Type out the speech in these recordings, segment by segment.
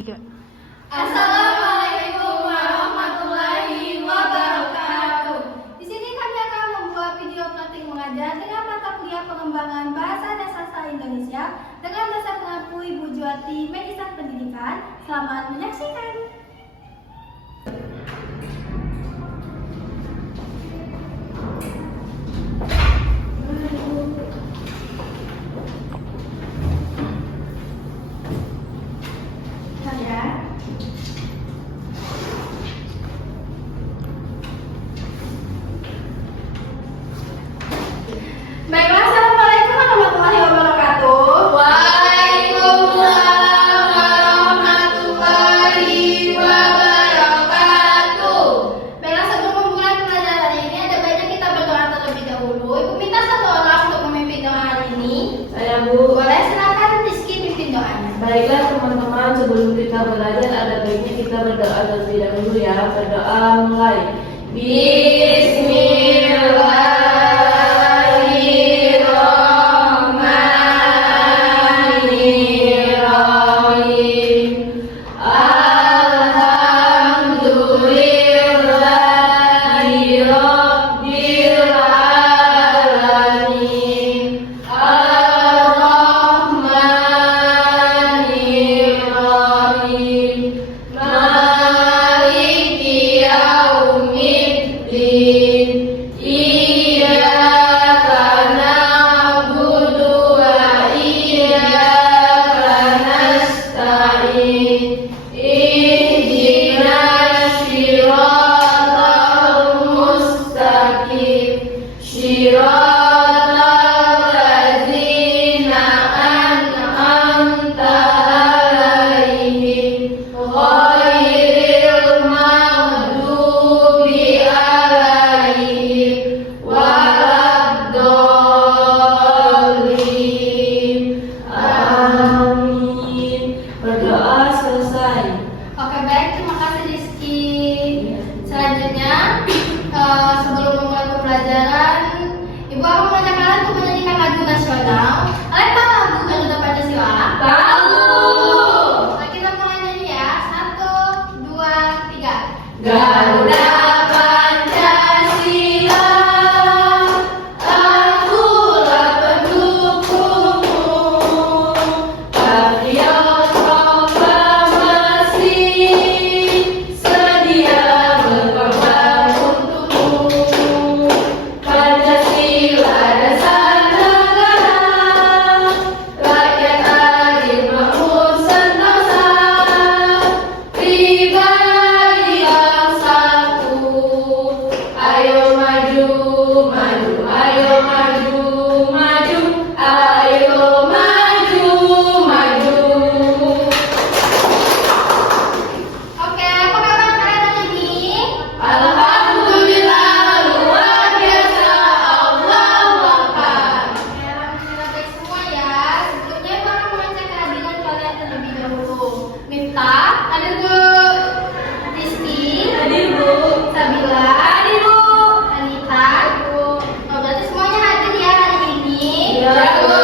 Assalamualaikum warahmatullahi wabarakatuh. Di sini kami akan membuat video planting mengajar dengan mata kuliah pengembangan bahasa dan sastra Indonesia dengan dosen pengampu Ibu Juwati Medisat Pendidikan. Selamat menyaksikan. Baiklah, assalamualaikum warahmatullahi wabarakatuh. Waalaikumsalam warahmatullahi wabarakatuh. Baiklah, sebelum memulai pelajaran ini, ada baiknya kita berdoa terlebih dahulu. Ibu minta satu orang untuk memimpin doa hari ini. Saya Bu. Boleh, silakan Rizky pimpin doanya. Baiklah teman-teman, sebelum kita belajar ada baiknya kita berdoa terlebih dahulu ya. Berdoa mulai. Bismillahirrahmanirrahim. Alhamdulillahi rabbil alamin. Ar-Rahmanirrahim. Maliki yaumiddin. Iyyaka na'budu wa iyyaka nasta'in. Ihdinas siratal mustaqim. Siratal ladzina an'amta 'alaihim ghairil maghdubi 'alaihim waladdallin. Amin. Berdoa selesai. Oke, baik, terima kasih Rizky. Selanjutnya, sebelum memulai pembelajaran, Ibu akan mengajak kalian untuk menyanyikan lagu nasional. Kalian tahu lagu Garuda Pancasila? Tahu. Nah, kita mulai nyanyi ya. 1, 2, 3. Garuda Pancasila, akulah pendukungmu. Patriot proklamasi, sedia berkorban untukmu. Pancasila dasar negara, rakyat adil makmur sentosa. Pribadi bangsaku, ayo maju, maju, ayo maju, maju, ayo maju, maju. Oke, apa kabar kalian hari ini? Alhamdulillah luar biasa, Allahu Akbar. Oke, alhamdulillah baik semua ya. Sebelumnya Ibu akan mengajak kehadiran kalian terlebih dahulu. Miftah, hadir Bu. Rizky, Hadir Bu. Sabila, Hadir Bu. Anita, Bu. Oh, berarti semuanya hadir ya hari ini. Ya, Bu.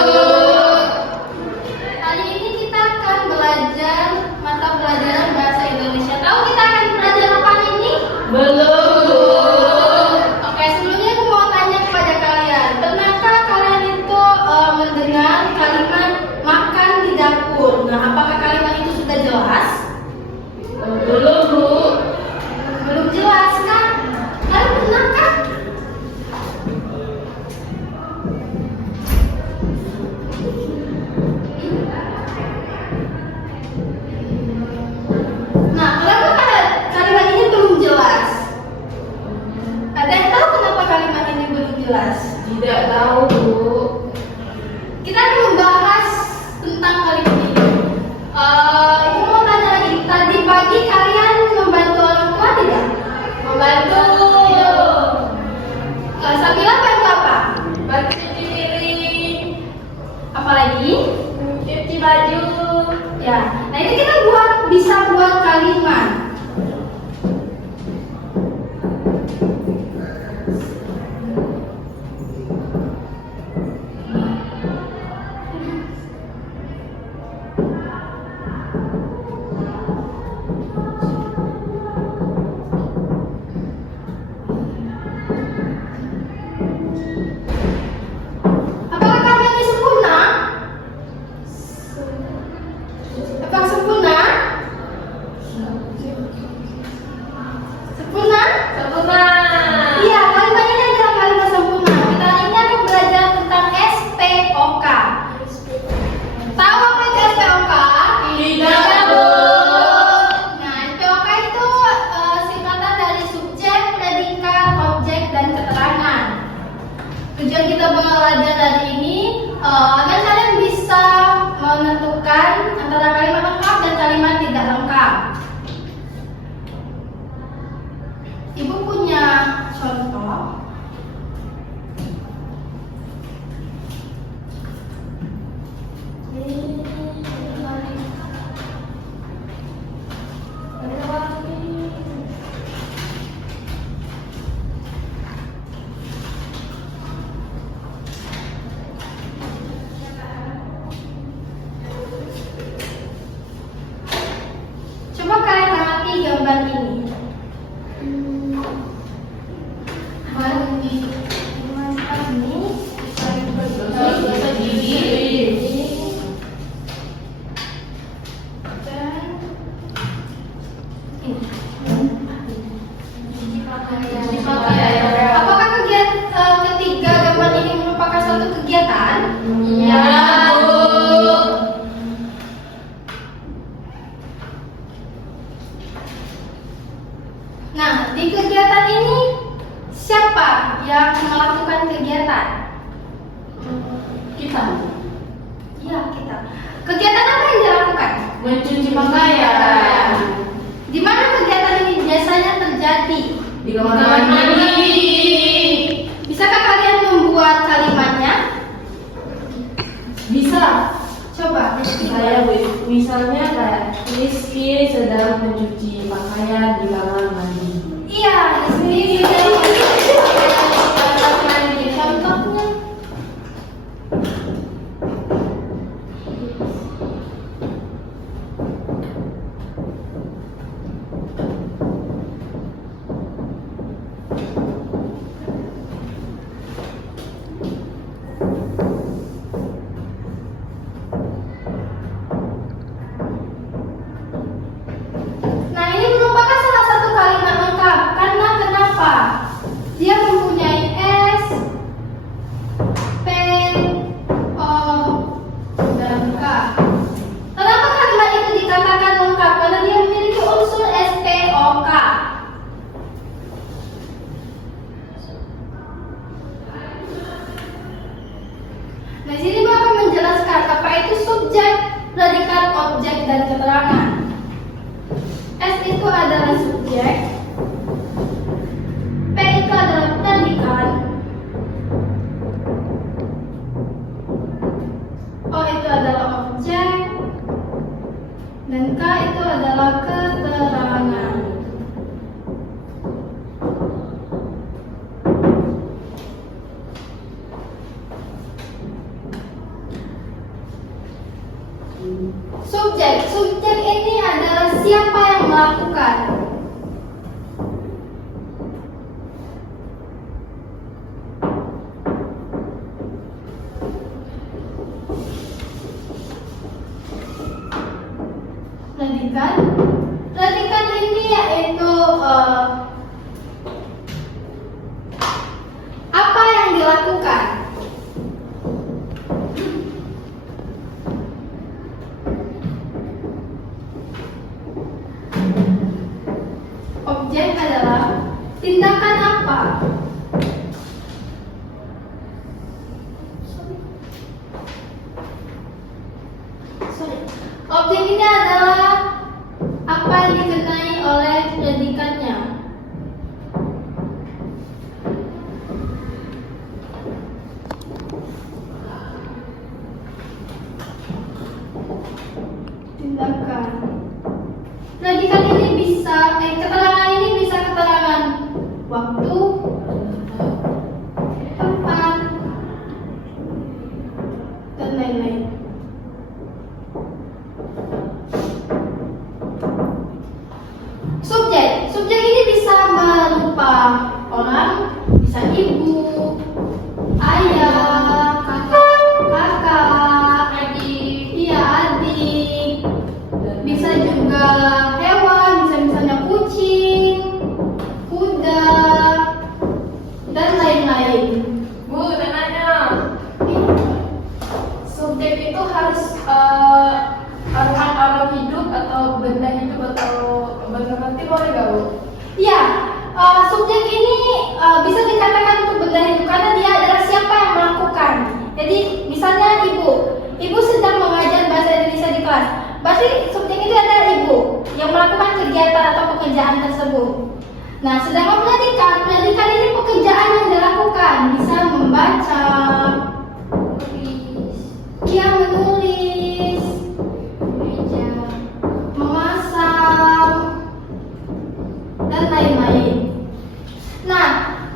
Hari ini kita akan belajar mata pelajaran bahasa Indonesia. Tahu kita akan belajar apa hari ini? Belum. Oke, sebelumnya aku mau tanya kepada kalian, pernahkah kalian itu mendengar kalimat makan di dapur? Nah, apakah kalimat itu sudah jelas? Belum Bu. Belum jelas kan? Kalian pernahkah? Nah, kenapa kalimat ini belum jelas? Ada yang tahu kenapa kalimat ini belum jelas? Tidak tahu Bu. Kita akan membahas tentang kalimat ini. Ibu mau tanya lagi, tadi pagi kalian membantu orang tua tidak? Membantu. Sabila bantu apa? Bantu cuci piring, Apalagi? cuci baju. Ya, nah itu kita bisa buat kalimat. Dan kalian bisa menentukan antara kalimat lengkap dan kalimat tidak lengkap. Ibu punya contoh. Coba kalian amati gambar ini. Baru di masa ini apakah kegiatan ketiga gambar ini merupakan suatu kegiatan? Ya, Bu. Nah, di kegiatan ini siapa yang melakukan kegiatan? Kita Iya, kita. Kegiatan apa yang dilakukan? mencuci pakaian Di mana kegiatan ini biasanya terjadi? di kamar mandi. Bisakah kalian membuat kalimatnya? Bisa. Coba. Saya misalnya kayak Rizky sedang mencuci pakaian di kamar mandi. Iya, ini contohnya. Nah, ini merupakan salah satu kalimat lengkap. Karena kenapa? Dia mempunyai S, pen, O, dan K. Kenapa kalimat itu dikatakan lengkap? Karena dia memiliki unsur S, P, O, K. Nah, di sini gua akan menjelaskan apa itu subjek, predikat, objek, dan keterangan. S itu adalah subjek, P itu adalah predikat, O itu adalah objek, dan K itu adalah keterangan. Subjek ini adalah siapa yang melakukan. Predikat ini yaitu apa yang dilakukan. Objek adalah tindakan apa. Objek ini adalah apa yang dikenai oleh predikatnya. Tindakan. Predikat ini bisa, keterangan ini bisa keterangan waktu, tempat, dan lain-lain. Subjek ini bisa berupa orang, bisa ibu, ayah, kakak, adik, bisa juga hewan, bisa misalnya kucing, kuda, dan lain-lain. Bu, tanya. Subjek itu harus orang hidup atau benda hidup atau benda mati, boleh gak, Bu? Iya, subjek ini bisa dikatakan untuk benda hidup karena dia adalah siapa yang melakukan. Jadi Misalnya ibu sedang mengajar bahasa Indonesia di kelas. Berarti subjek itu adalah ibu yang melakukan kegiatan atau pekerjaan tersebut. Nah, sedangkan pendidikan ini pekerjaan yang dilakukan bisa membaca, menulis, memasak, dan lain-lain. Nah,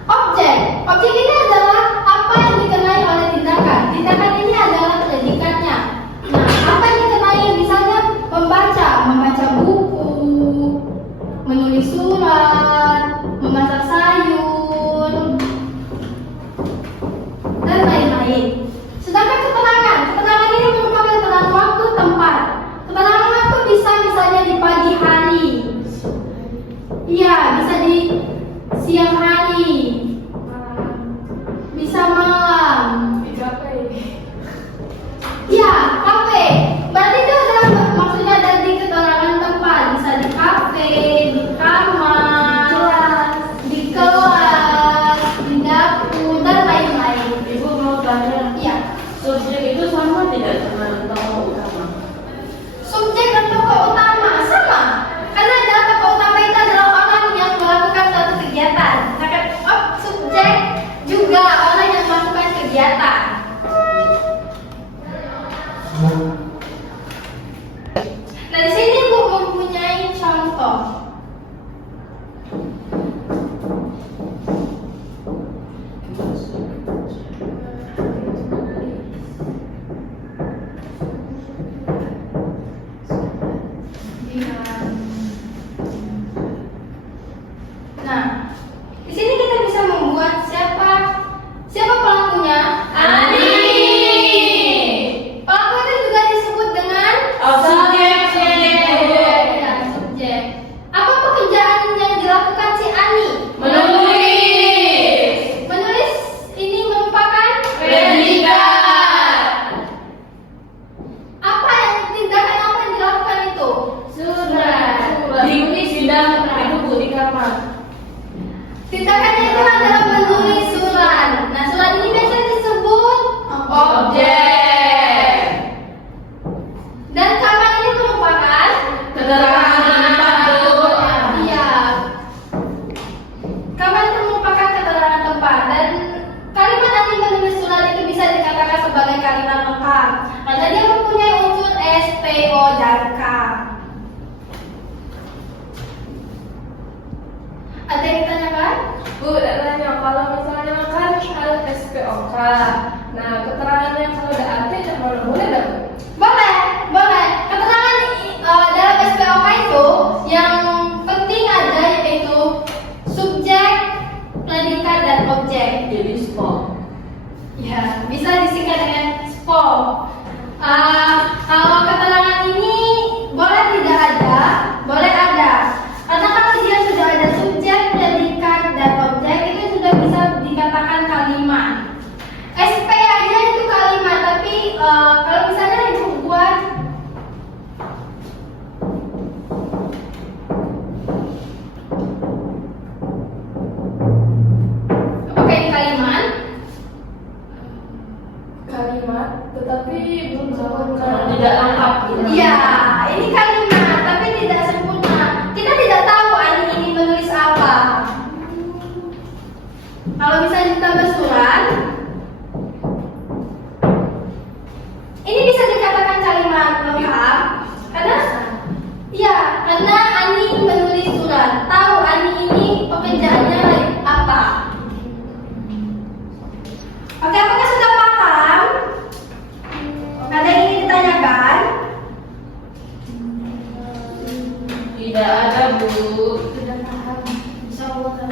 objek ini adalah apa yang dikenai oleh tindakan. Tindakan ini adalah predikannya. Nah, apa yang dikenai misalnya membaca buku, menulis surat, memasak sayur, dan lain-lain. Sedangkan keterangan ini merupakan keterangan waktu tempat. Keterangan waktu bisa misalnya di pagi hari, iya, bisa di siang hari, bisa malam, iya, kafe. Berarti itu adalah maksudnya ada di keterangan tempat, bisa di kafe, di kamar, di kelas, di dapur, dan lain-lain. Ibu mau tanya, Iya. subjek itu sama tidak dengan tokoh utama? Subjek dan tokoh utama sama, karena adalah tokoh utama itu adalah orang yang melakukan suatu kegiatan. Subjek juga orang yang melakukan kegiatan. Nah, di sini Bu mempunyai contoh. Nah, di sini kita bisa membuat siapa pelakunya? Ani. Pelaku itu juga disebut dengan Subjek. Ya, subjek. Apa pekerjaan yang dilakukan si Ani? Menulis. Menulis ini merupakan Predikat. tindakan apa yang dilakukan itu? Surat. Di sidang ibu di kamar. Tindakannya itu adalah menulis surat. Nah, surat ini biasanya disebut Objek. Dan kamar ini merupakan Keterangan tempat. Iya. Kamar itu merupakan keterangan tempat dan kalimat Ani menulis surat itu bisa dikatakan sebagai kalimat lengkap karena dia mempunyai unsur SPO dan K. Ada yang ditanyakan? Bu, tanya kalau misalnya kan hal SPOK, nah keterangan yang kalau ada arti boleh nggak? Boleh. Keterangan dalam SPOK itu yang penting ada yaitu subjek, predikat, dan objek. Jadi SPOK. Ya, bisa disingkat dengan SPO. Kalau keterangan ini boleh tidak ada, boleh ada. Karena kalau dia sudah ada subjek, predikat, dan objek itu sudah bisa dikatakan kalimat. SP aja itu kalimat, tapi kalau misalnya ibu buat apakah ini kalimat? Kalimat, tetapi belum sempurna. Tidak lengkap. Iya, ini kalimat, tapi tidak sempurna. Kita tidak tahu Ani ini menulis apa. Kalau misalnya ditambah surat, ini bisa dikatakan kalimat lengkap, karena Ani menulis surat. Tahu Ani ini pekerjaannya apa? Oke, apakah sudah paham? Ada yang ingin ditanyakan? Tidak ada, Bu. Sudah paham. Insyaallah.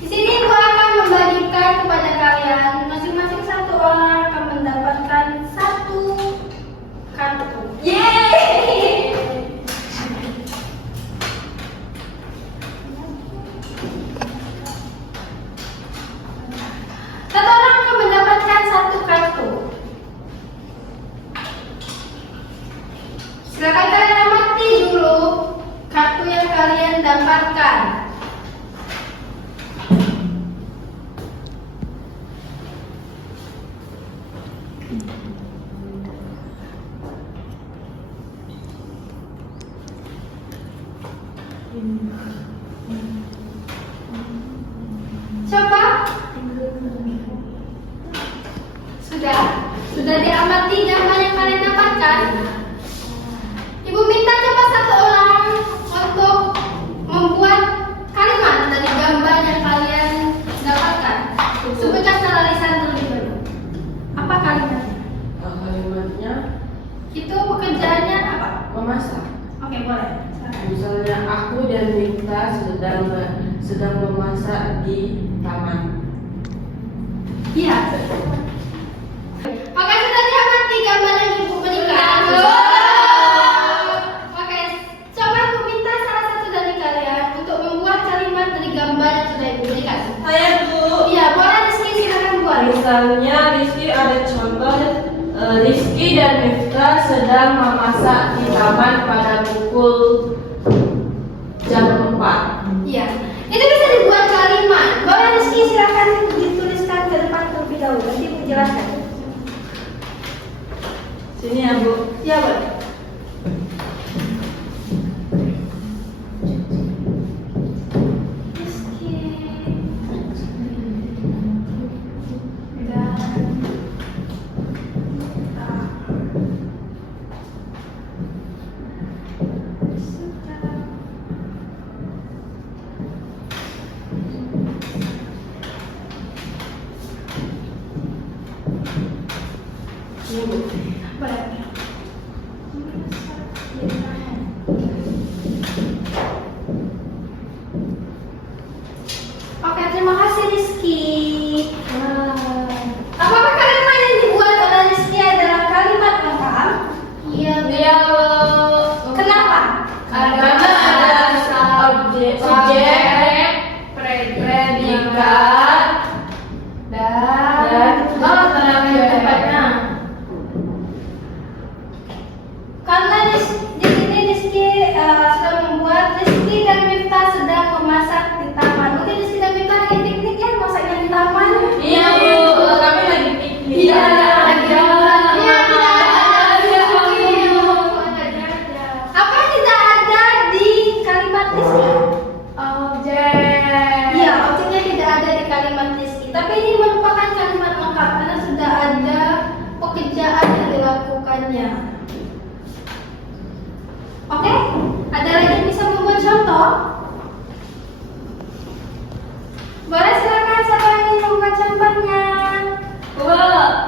Di sini Ibu akan membagikan kepada kalian masing-masing satu orang akan mendapatkan satu kartu. Yeay! Satu orang akan mendapatkan satu kartu. Silakan kalian amati dulu kartu yang kalian dapat Coba. Sudah diamati gambar yang kalian dapatkan. Ibu minta coba satu orang untuk membuat kalimat dari gambar yang kalian dapatkan. Sebutkan secara lisan terlebih dahulu. Apa kalimatnya? Kalimatnya Itu pekerjaannya apa? memasak. Oke, boleh. Silakan. Misalnya aku dan Mita sedang memasak di taman. Iya. Oke, sudah diamati gambar yang ibu berikan. Oke, coba aku minta salah satu dari kalian untuk membuat kalimat dari gambar yang sudah ibu berikan. Saya Bu. Iya, boleh Rizky silakan buat. Misalnya Rizky ada contoh Rizky dan Mifta sedang memasak di taman pada pukul jam 4. Iya. Itu bisa dibuat kalimat. Boleh Rizky silakan dituliskan ke depan terlebih dahulu. Nanti ibu jelaskan. Sini ya Bu. Iya, boleh. Rizky dan Ini Bu. boleh. Oke, terima kasih Rizky. Apakah kalimat yang dibuat oleh Rizky adalah kalimat lengkap? Iya. Iya. Kenapa? Karena ada subjek, predikat, dan terakhir tepatnya. Karena di sini Rizky sudah membuat Rizky dan Mifta sedang memasak di taman. Mungkin Rizky dan Mifta lagi piknik ya, masaknya di taman. Iya Bu, kami lagi piknik. Iya, ada. Iya, tidak ada. Apa yang tidak ada di kalimat Rizky? Objek. Iya, objeknya tidak ada di kalimat Rizky. Tapi ini merupakan kalimat lengkap karena sudah ada pekerjaan yang dilakukannya. Oke, ada lagi yang bisa membuat contoh? Boleh silakan siapa yang ingin membuat contohnya?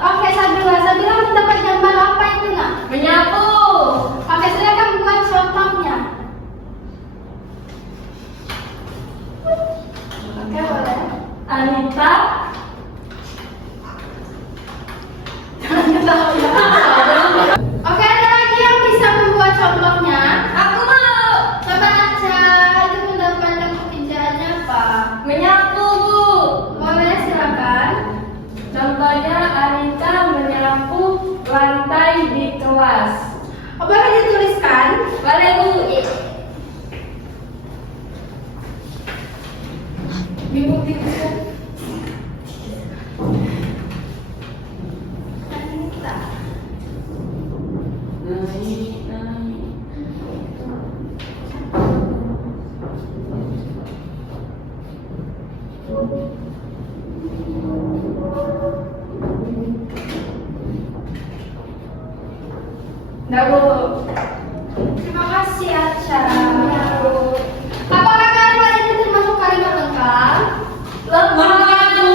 Oke, Sabila mendapat gambar apa itu nak? Menyapu. Oke, silakan buat contohnya. Oke, boleh. Anita. Oke, ada lagi yang bisa membuat contohnya? Aku mau. Coba aja, itu mendapatkan pekerjaannya apa? Menyapu Bu. Boleh silakan. Contohnya Anita menyapu lantai di kelas. Oh, boleh dituliskan? Boleh Bu. Ibu tuliskan. Anita. Naik. Dah Bu. Terima kasih Acha. Apakah kalimat ini termasuk kalimat lengkap? Lengkap Bu.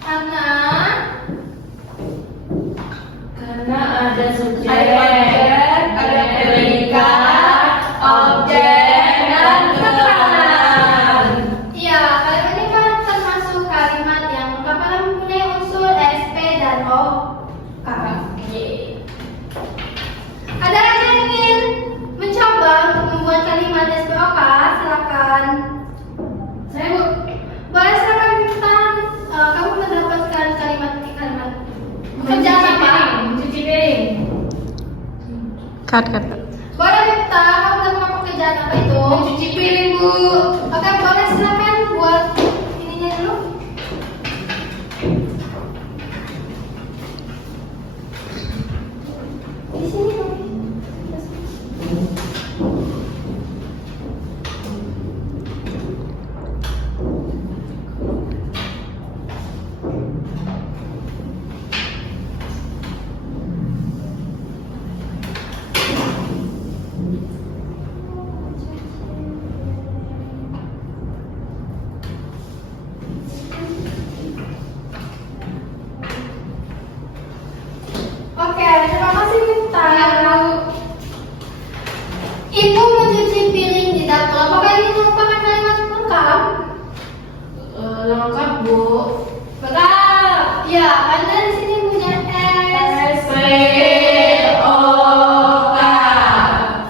Karena Ada subjek, ada predikat, objek, dan keterangan. iya, kalimat ini kan termasuk kalimat yang lengkap karena mempunyai unsur SP dan OK. Ada lagi yang ingin mencoba untuk membuat kalimat SPOK? Silakan. Saya Bu. Boleh silakan minta kamu mendapatkan kalimat pekerjaan apa? Mencuci piring. Cut. Boleh minta kamu mendapatkan pekerjaan apa itu? Mencuci piring Bu. Oke, boleh silakan buat ininya dulu. Di sini. Ibu mencuci piring di dapur. Apakah ini merupakan kalimat lengkap? Lengkap, Bu. Benar. Ya, Anda di sini punya S. SPOK.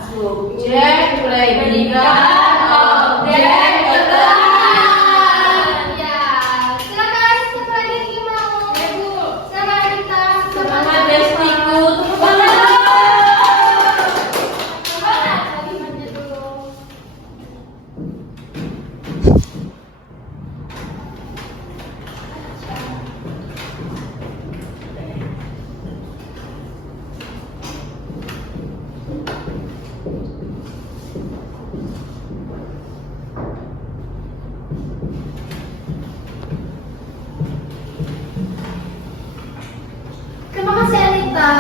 Subjek, predikat, objek, keterangan. Ya, silakan siapa lagi yang mau? Ibu. Silakan kita. Semangat Bestiku. Semangat. Kalimatnya dulu. Terima kasih Anita.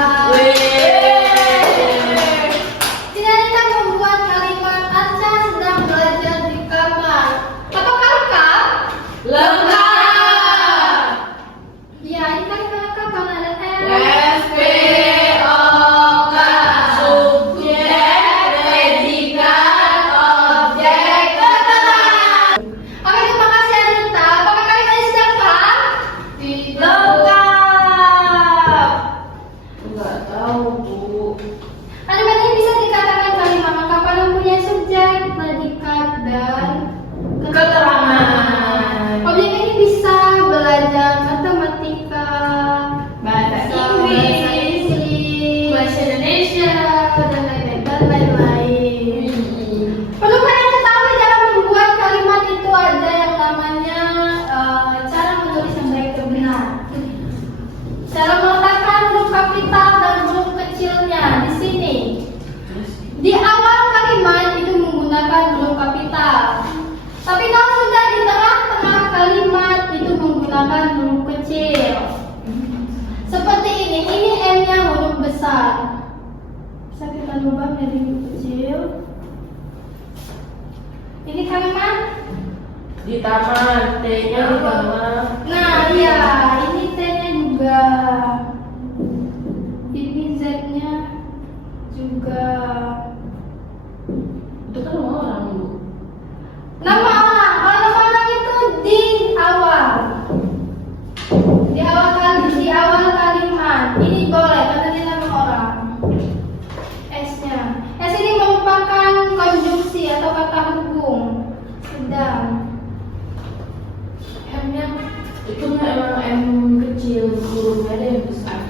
Tidak Anita membuat kalimat Arca sedang belajar di kamar. Apakah lengkap? Lengkap. Ya, ini kalimat lengkap karena ada S. SPOK. Subjek, predikat, objek, keterangan. Oke, terima kasih Anita. Apakah kalimatnya sudah lengkap? Lengkap. Enggak tahu, Bu. Kalimat ini bisa dikatakan kalimat lengkap kalau mempunyai subjek, predikat, dan Keterangan. Objek ini bisa belajar matematika, Bahasa Inggris, Bahasa Indonesia. dan lain-lain. Perlu kalian ketahui dalam membuat kalimat itu ada yang namanya cara menulis yang baik dan benar. Cara meletakkan huruf kapital dan huruf kecilnya di sini. Di awal kalimat itu menggunakan huruf kapital. Tapi kalau sudah di tengah-tengah kalimat itu menggunakan huruf kecil. Seperti ini M-nya huruf besar. Bisa kita ubah menjadi huruf kecil. Ini kalimat. Di taman, T-nya di taman. Nah, iya, ini T-nya juga. Ini Z-nya juga. Itu kan rumah orang, Bu. Nama orang, kalau nama orang itu di awal. Di awal kalimat. Ini boleh karena dia nama orang. S-nya. S ini merupakan konjungsi atau kata hubung. Sedang. M-nya itu memang M kecil, hurufnya ada yang besar.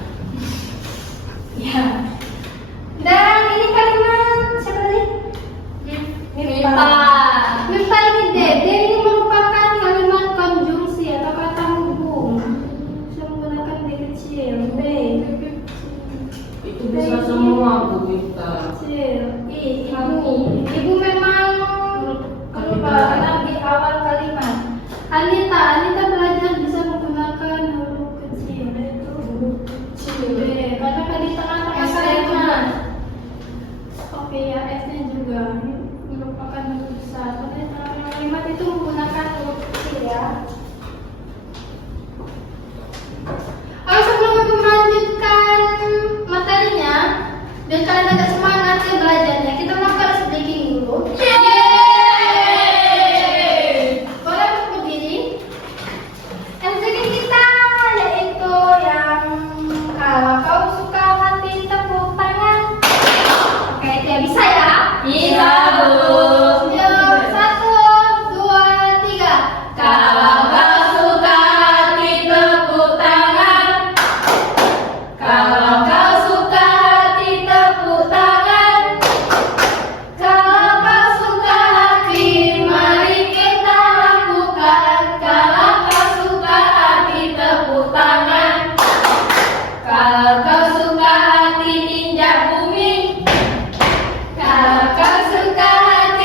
Ya. Dan ini kalimat siapa tadi? Minta. Minta ini D. D ini merupakan kalimat konjungsi atau kata hubung. Bisa menggunakan D kecil. B. Itu bisa semua, Bu, kita. Kecil. Ibu memang lupa karena di awal kalimat. Anita belajar bisa menggunakan huruf kecil. Itu huruf kecil. B. Karena kan di tengah-tengah kalimat. Oke ya, S-nya juga. Ini merupakan huruf besar. Karena di tengah-tengah kalimat itu menggunakan huruf kecil ya. Oke, sebelum ibu melanjutkan materinya, biar kalian agak semangat ya belajarnya, kita melakukan speaking dulu. Boleh untuk berdiri. Speaking kita yaitu yang kalau kau suka hati tepuk tangan. Oke, itu ya bisa ya? Bisa, Bu. Yuk, 1, 2, 3. Kalau kau suka hati tepuk tangan. Kalau kau suka hati tepuk tangan. Kalau kau suka hati, mari kita lakukan. Kalau kau suka hati tepuk tangan. Kalau kau suka hati injak bumi. Kalau kau suka hati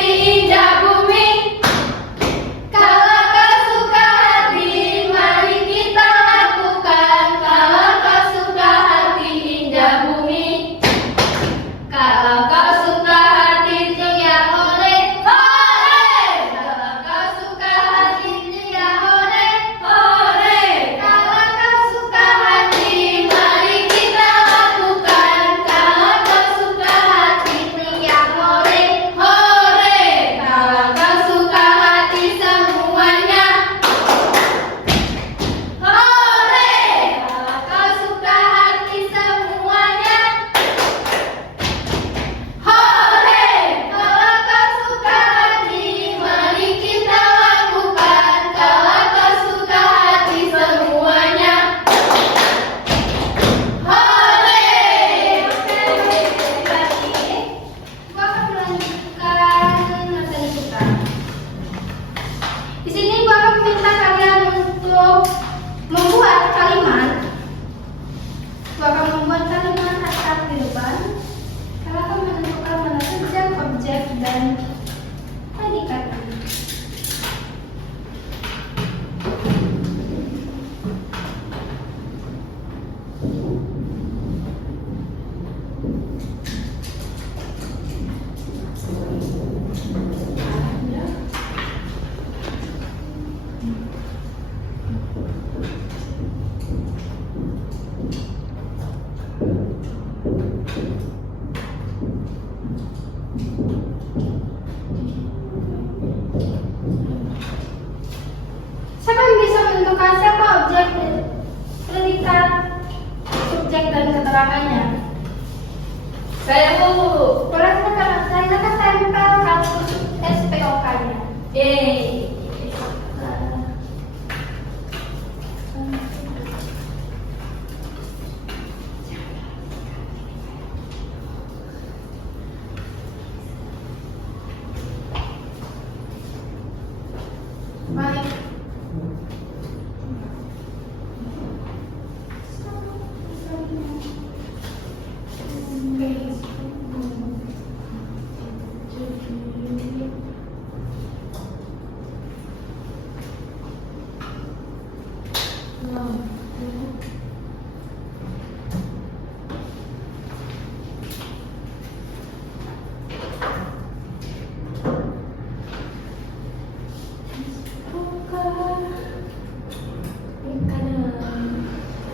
dan adik-adik. Siapa yang bisa menentukan siapa objek, predikat, subjek dan keterangannya? Saya Bu. Boleh saya tempel kartu SPOK-nya. Yeay. Baik.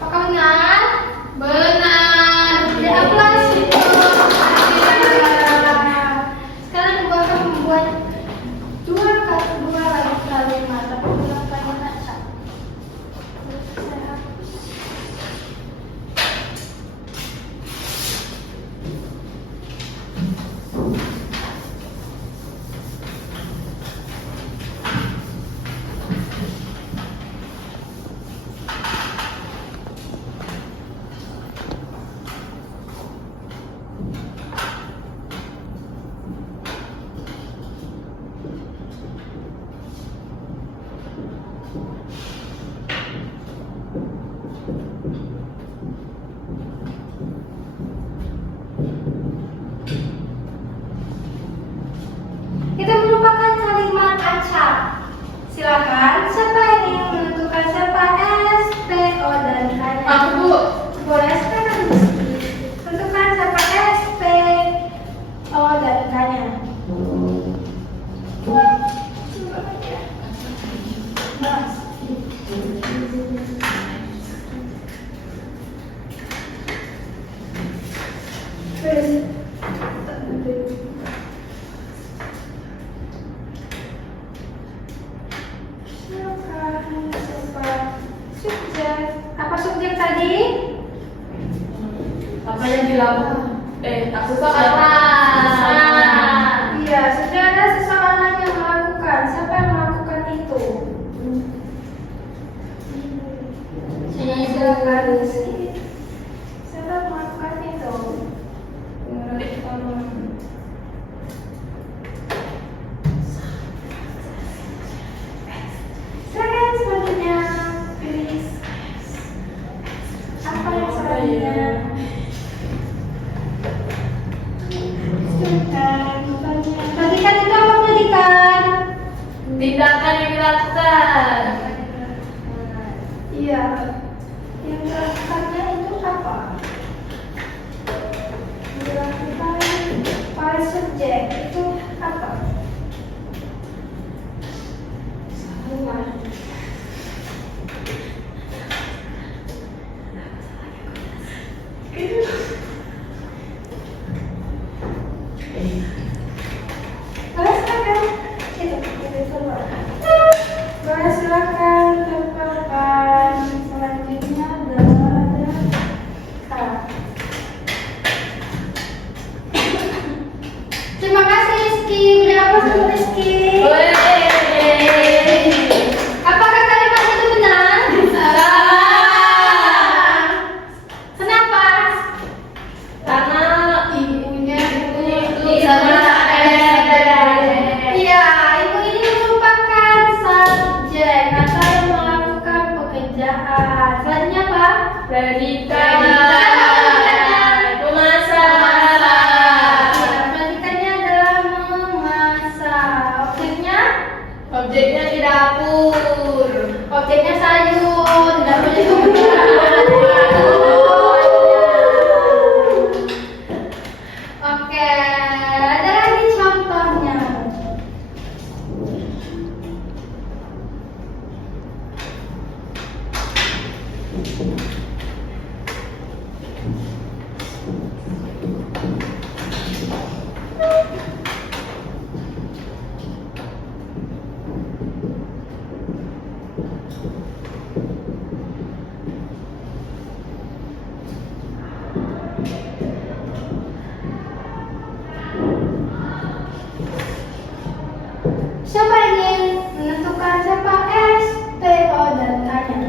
Apakah benar? Benar. Ya, aplaus. Sekarang Ibu akan membuat dua kalimat, tapi bukan kalimat satu. Saya hapus. Itu merupakan kalimat acak. Silakan, siapa yang ingin menentukan siapa S, P, O, dan K-nya? Aku Bu. Boleh silakan tentukan siapa S, P, O, dan K-nya. Subjek. Apa subjek tadi? Apa yang dilakukan? Seseorang. Iya, sudah ada seseorang yang melakukan. Siapa yang melakukan itu? Silakan. Siapa yang melakukan itu? Silakan selanjutnya. Please. Apa yang selanjutnya? Predikat itu apa predikat? Tindakan yang dilakukan. Iya. Yang dilakukannya itu apa? Dilakukan oleh subjek itu apa? Rumah. Boleh silakan. Itu keluar. Boleh silakan tempelkan. Selanjutnya ada K. Terima kasih. Objeknya di dapur. Objeknya sayur, di dapurnya juga. Oke, ada lagi contohnya. Siapa ingin menentukan siapa S, P, O, dan K-nya?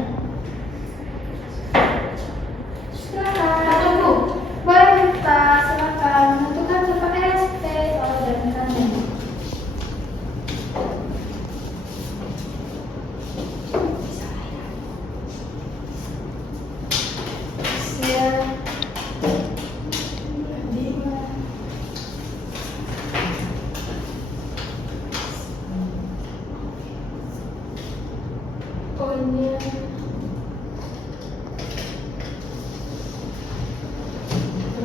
Silakan. Tunggu. Boleh minta silakan menentukan siapa S, P, O, dan K-nya. Pokoknya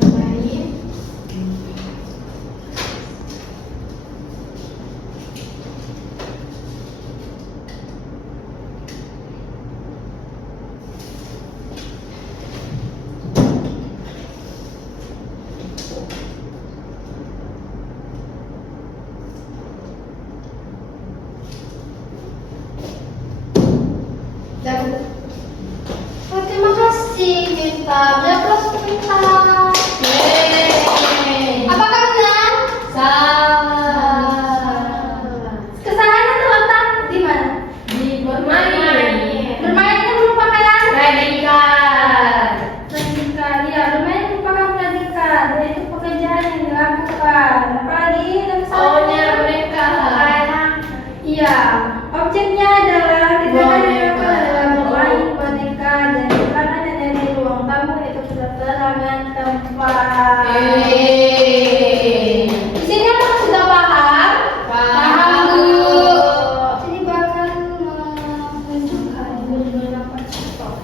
bermain. Dan oh, terima kasih Minta. Berapa Minta? Yeay. Apakah benar? Salah. Kesalahannya terletak di mana? Di bermain. Bermain itu merupakan Predikat. predikat. Ya, bermain merupakan predikat. Yaitu pekerjaan yang dilakukan. Apalagi dan O-nya mereka. Iya, objeknya adalah kita Boneka. adalah bermain boneka dan karena ada di ruang tamu itu keterangan tempat. Di sini apa sudah paham? Paham, Bu. Jadi bakal menunjukkan beberapa contoh.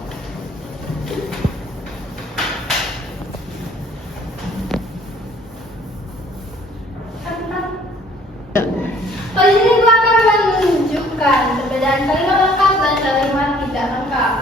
Oh, di sini gua akan menunjukkan perbedaan kalimat lengkap dan kalimat tidak lengkap.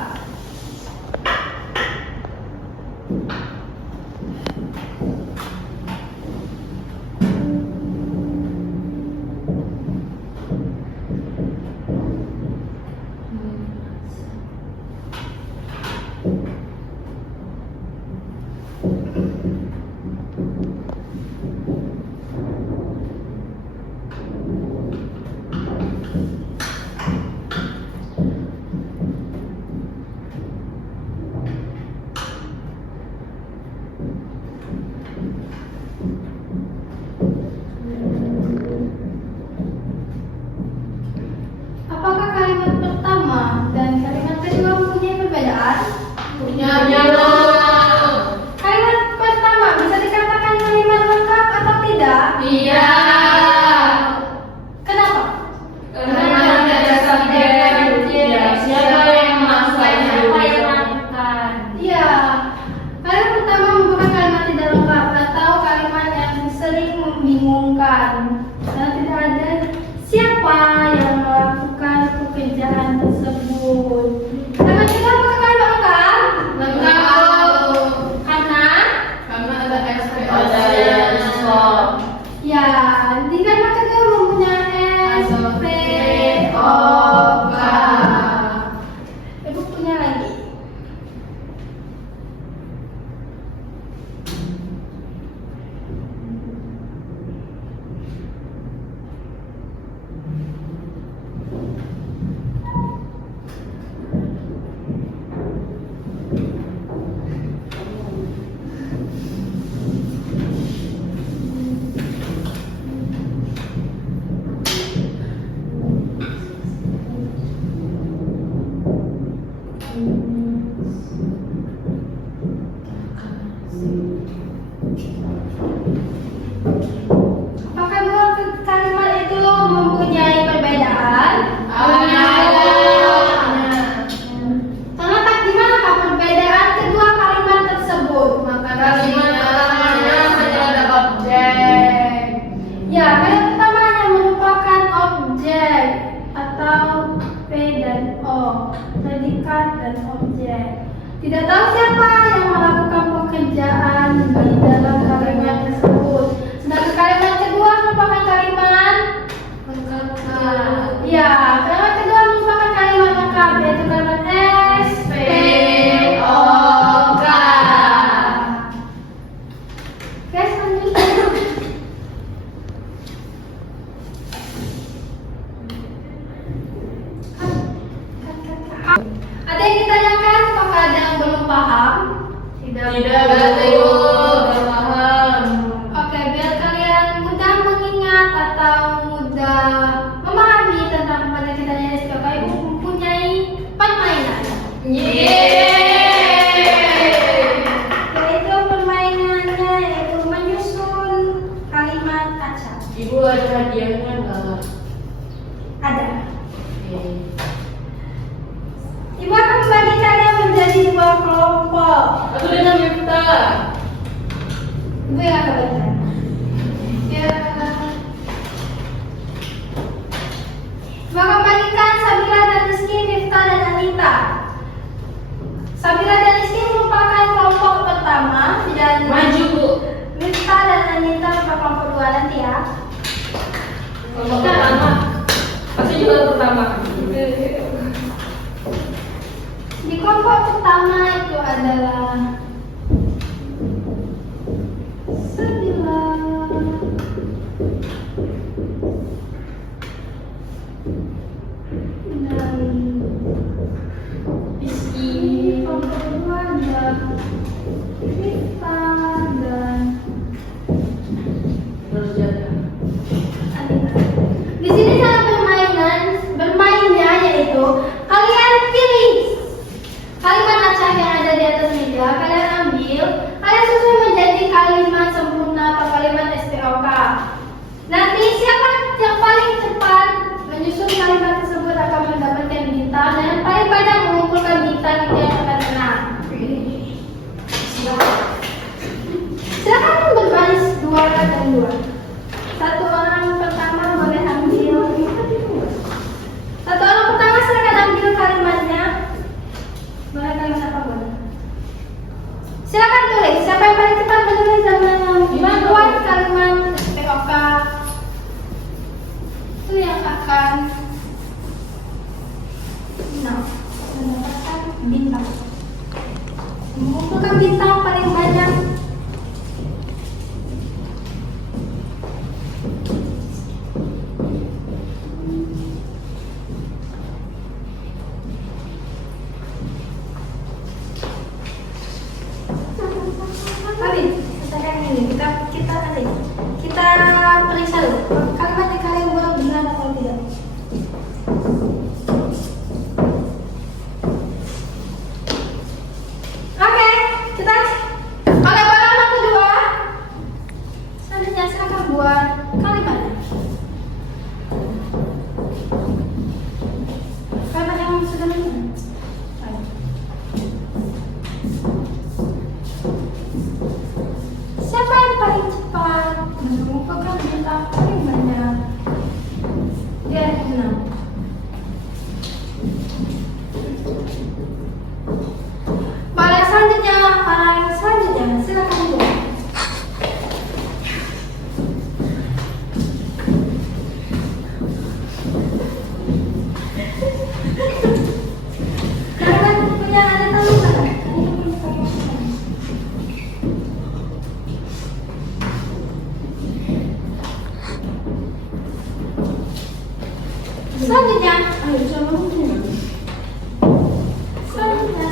dan objek. Tidak tahu siapa yang melakukan pekerjaan di dalam kalimat tersebut. Sedangkan kalimat kedua merupakan kalimat lengkap. Ya, kalimat kedua merupakan kalimat lengkap, yaitu kalimat SPOK. Oke, selanjutnya. Ada yang ditanyakan? Apakah ada yang belum paham? Tidak betul, tidak paham. Oke, biar kalian mudah mengingat atau mudah memahami tentang pembelajaran SPOK, Ibu mempunyai permainan. Yaitu permainannya yaitu menyusun kalimat acak. Ibu ada hadiahnya enggak? Ada. Oke. Ibu akan membagikannya menjadi dua kelompok. Aku dengan Miftah. Ibu yang akan bagikan. Ya. Ibu akan bagikan Sabila dan Rizky, Miftah dan Anita. Sabila dan Rizky merupakan kelompok pertama dan Maju, Bu. Miftah dan Anita merupakan kelompok dua nanti ya. Kelompok pertama. Pasti juga pertama. Di kelompok pertama itu adalah Sabila dan Rizky. Kelompok kedua adalah Miftah dan Terus jaga. Anita. Di sini cara bermainnya yaitu kalian pilih kalimat acak yang ada di atas meja, kalian ambil, kalian susun menjadi kalimat sempurna atau kalimat SPOK. Nanti siapa yang paling cepat menyusun kalimat tersebut akan mendapatkan bintang, dan yang paling banyak mengumpulkan bintang itu yang akan menang. Silakan berbaris 2 dan 2. Satu orang pertama boleh ambil. Satu orang pertama silakan ambil kalimatnya. Boleh kalimat apa boleh? Silakan tulis. Siapa yang paling cepat menulis dan membuat kalimat SPOK itu yang akan mendapatkan bintang. Mengumpulkan bintang paling banyak. Habis, sekarang ini kita periksa dulu kalimat yang kalian buat benar atau tidak. Oke, kita pakai barang yang kedua. Selanjutnya silakan buat kalimatnya. Kalimat yang sederhana. Ayo. Siapa yang paling cepat mengumpulkan bintang paling banyak? Dia menang. Para yang selanjutnya, silakan buat. Kalian punya ada tambahan? Selanjutnya, ayo coba mungkin. Selanjutnya.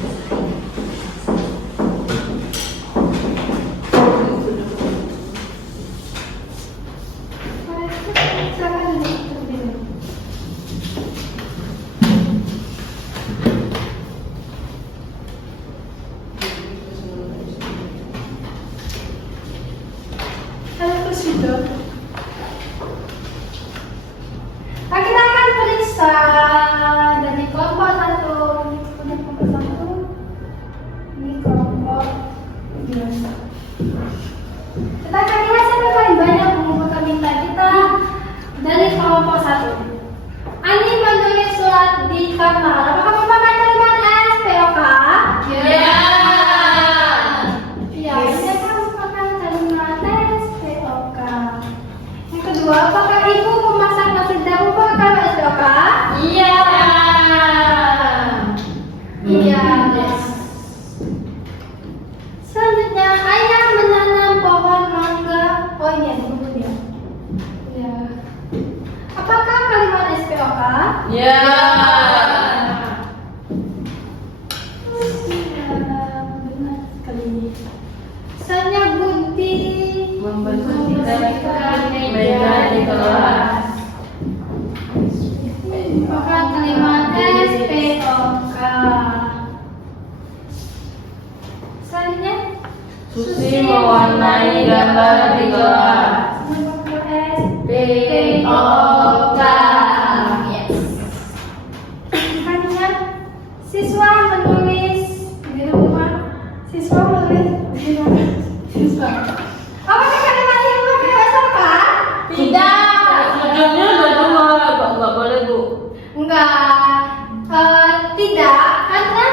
Silakan duduk terlebih dahulu. Halo Presiden. Nah, kita akan periksa dari kelompok 1. Ini kelompok 1. Ini kelompok 2. Kita akan lihat siapa yang paling banyak mengumpulkan minta kita dari kelompok 1. Ani menulis surat di kamar. Apakah merupakan kalimat SPOK? Ya. Ya, ini akan merupakan kalimat SPOK. Yang kedua, apakah ibu memasak nasi dan merupakan kalimat SPOK? Iya. Iya. Selanjutnya, ayah menanam pohon mangga. Oh iya, dulu ya. Ya. Apakah kalimat SPOK? Ya. Benar sekali. Selanjutnya, Budi Membersihkan meja di kelas. Apakah kalimat SPOK? Selanjutnya, Susi mewarnai gambar di kelas. SPOK. Yes. Selanjutnya, siswa menulis di rumah. Siswa menulis di rumah. Siswa. Apakah kalimat ini merupakan SPOK? Tidak. Sujudnya ada 2, nggak boleh Bu. Enggak. Tidak, karena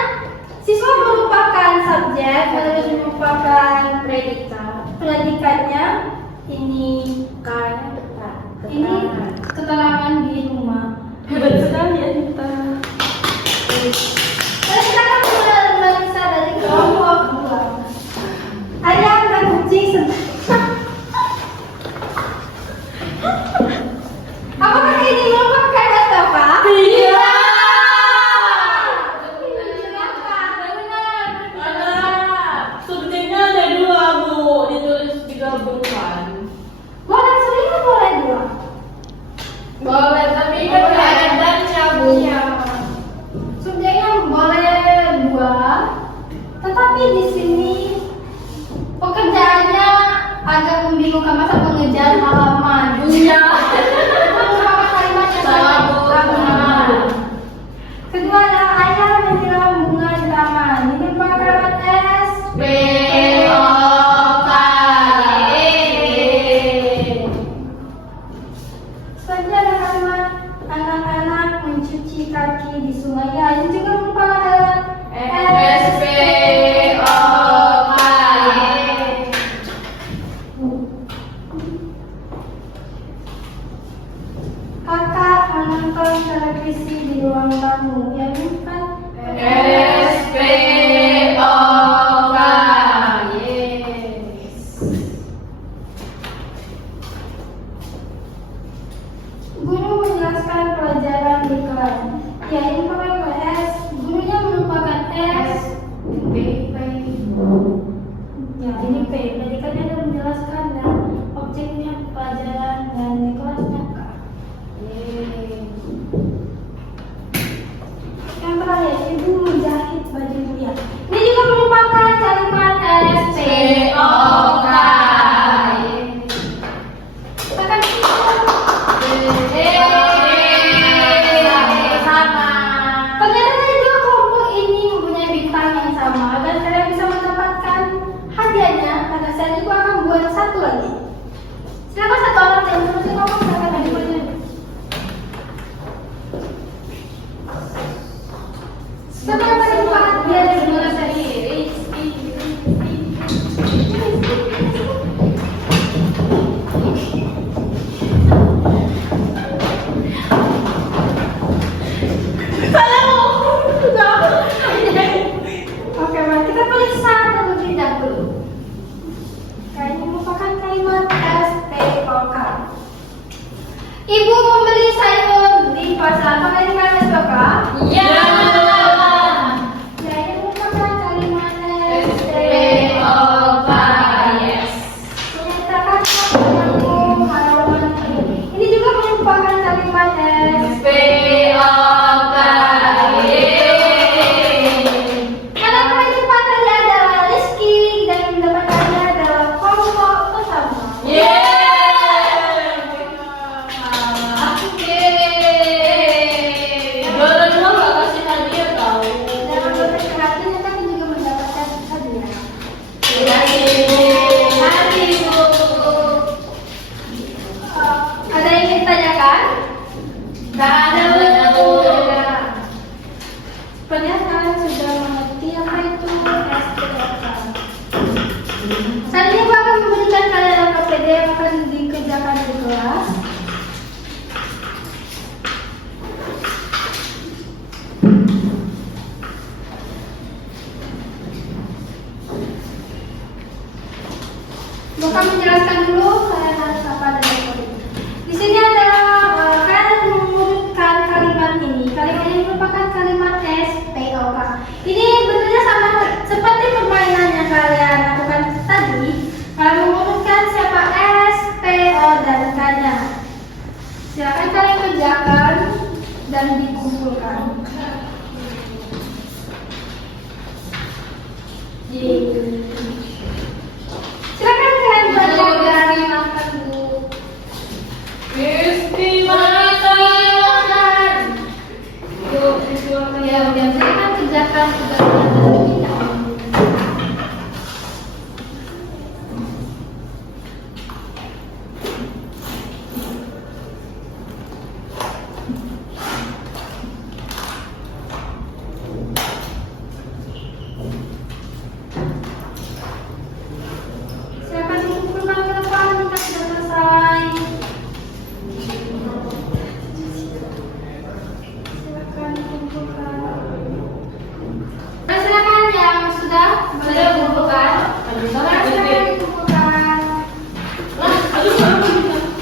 siswa merupakan subjek, menulis merupakan predikat. Predikannya ini kan ini keterangan di rumah. Hebat sekali ya kita. Lalu kita akan menganalisa dari kelompok 2. Ayam dan kucing sedang. Apakah ini merupakan SPOK? Iya. Subjeknya ada 2 Bu, ditulis digabungkan. Boleh sering boleh 2. Boleh, tapi kan nggak ada dan cabut. Subjeknya boleh 2, tetapi di sini pekerjaannya agak membingungkan, masa mengejar halaman. Iya. Itu merupakan kalimat yang Salah, Bu. sama. Kedua adalah ayah menyiram bunga di taman. Ini merupakan kalimat SPOK. Selanjutnya ada kalimat anak-anak mencuci kaki di sungai. Ya, ini juga merupakan kalimat SPOK. Kakak menonton televisi di ruang tamu. Ya, ini kan SPOK. Yes. Guru menjelaskan pelajaran di kelas. Ya, ini merupakan S. Gurunya merupakan S. Ya, ini P. Predikatnya adalah menjelaskan dan objeknya pelajaran dan di kelasnya K. Yang terakhir, ibu menjahit baju dia. Ini juga merupakan kalimat SPOK. Akan Sama. ternyata dari 2 kelompok ini mempunyai bintang yang sama dan kalian bisa mendapatkan hadiahnya karena saya juga akan buat 1 lagi. Silakan 1 orang yang menulis ngomong silakan hadiahnya. Siapa yang paling buka hadiah dari mulai tadi? Oke, baik. Kita periksa terlebih dahulu. Oke. Bukan menjelaskan dulu, saya harus apa dari kode. Di sini adalah kalian mengurutkan kalimat ini. Kalimat ini merupakan kalimat SPOK. Ini bentuknya sama seperti permainan yang kalian lakukan tadi. Kalian mengurutkan siapa S, P, O, dan K-nya. Silakan kalian kerjakan dan dikumpulkan. Silakan kalian baca dari makan Bu. Ya, udah silakan kerjakan tugas-tugas. Silakan dikumpulkan ke depan jika sudah selesai. Silakan dikumpulkan. Nah, silakan yang sudah boleh dikumpulkan. Silakan dikumpulkan. Silakan dikumpulkan.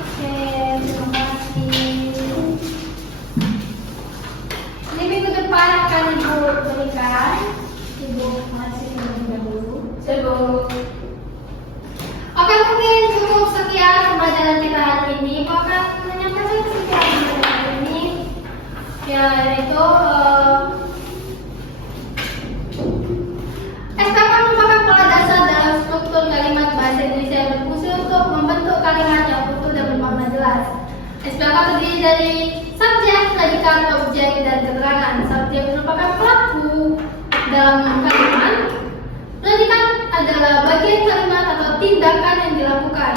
Oke, terima kasih. Ini minggu depan akan Ibu berikan. Ibu masih terlebih dahulu. Oke, mungkin cukup sekian pembelajaran kita hari ini. Ibu akan menyampaikan kesekian pembelajaran hari ini. Ya, yaitu SPOK merupakan pola dasar dalam struktur kalimat bahasa Indonesia yang berfungsi untuk membentuk kalimat yang utuh dan bermakna jelas. SPOK terdiri dari subjek, predikat, objek, dan keterangan. Subjek merupakan pelaku dalam kalimat. Predikat adalah bagian kalimat atau tindakan yang dilakukan.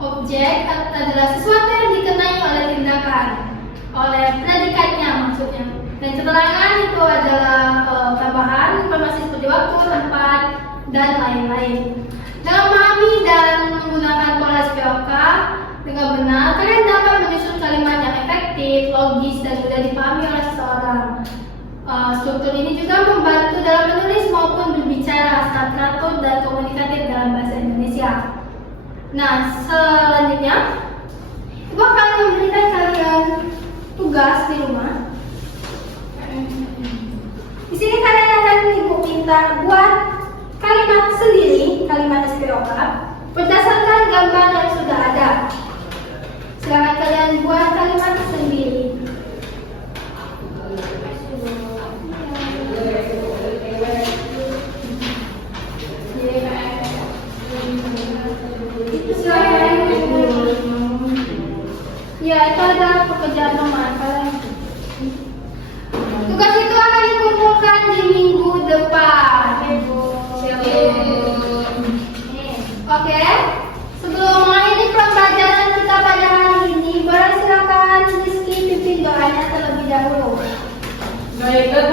Objek adalah sesuatu yang dikenai oleh tindakan, oleh predikatnya maksudnya. Dan keterangan itu adalah tambahan informasi seperti waktu, tempat, dan lain-lain. Dalam memahami dan menggunakan pola SPOK dengan benar, kalian dapat menyusun kalimat yang efektif, logis, dan mudah dipahami oleh seseorang. Struktur ini juga membantu dalam menulis maupun berbicara secara teratur dan komunikatif dalam bahasa Indonesia. Nah, selanjutnya, Ibu akan memberikan kalian tugas di rumah. Di sini kalian akan Ibu minta buat kalimat sendiri, kalimat SPOK, berdasarkan gambar yang sudah ada. Silakan kalian buat kalimat sendiri. Ya, itu adalah pekerjaan rumah kalian. Tugas itu akan dikumpulkan di minggu depan. Oke. Sebelum mengakhiri pembelajaran kita pada hari ini, boleh silakan Rizky pimpin doanya terlebih dahulu. Baiklah